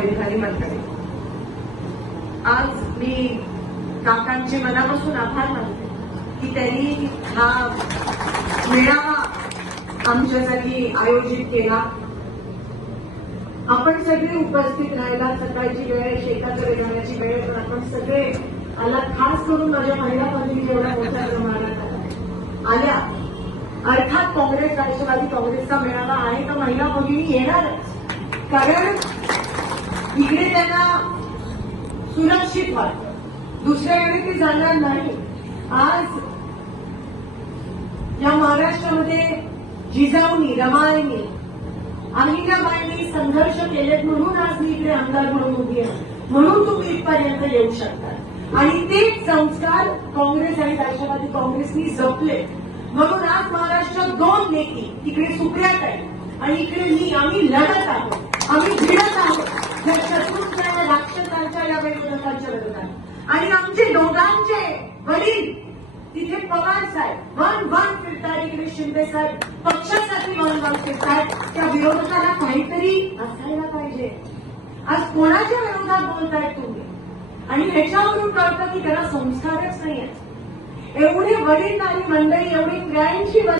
वैद्यधारी मंडळी आज मी काकांचे मनापासून आभार मानते की त्यांनी हा मेळावा आमच्यासाठी आयोजित केला. आपण सगळे उपस्थित राहायला सकाळची वेळ शेताकडे जाण्याची वेळ पण आपण सगळे आला खास करून माझ्या महिला मंत्री जेवढ्या मोठ्या प्रमाणात आल्या. आल्या अर्थात काँग्रेस राष्ट्रवादी काँग्रेसचा मेळावा आहे तर महिला भगिनी येणारच. कारण इकडे त्यांना सुरक्षित वाटत दुसऱ्याकडे ते जाणार नाही. आज या महाराष्ट्रामध्ये जिजाऊनी रमाईनी अहिल्याबाईंनी संघर्ष केलेत म्हणून आज मी इकडे आमदार म्हणून उभी आहे. म्हणून तुम्ही इथपर्यंत येऊ शकता. आणि तेच संस्कार काँग्रेस आणि राष्ट्रवादी काँग्रेसनी जपले म्हणून आज महाराष्ट्रात दोन नेते तिकडे सुप्रियात आहे आणि इकडे मी आम्ही लढत आहोत. आम्ही भिडत आहोत या शत्रूंच्या या राक्षसांच्या या विरोधकांच्या विरोधात आणि आमचे दोघांचे वडील तिथे पवार साहेब वन वन फिरतात इकडे शिंदे साहेब पक्षासाठी वन वन फिरतात त्या विरोधकाला काहीतरी असायला पाहिजे. आज कोणाच्या विरोधात बोलतायत तुम्ही? आणि ह्याच्यावरून कळतं की त्याला संस्कारच नाही आहेत एवढे आणि मंडळी एवढी त्र्याऐंशी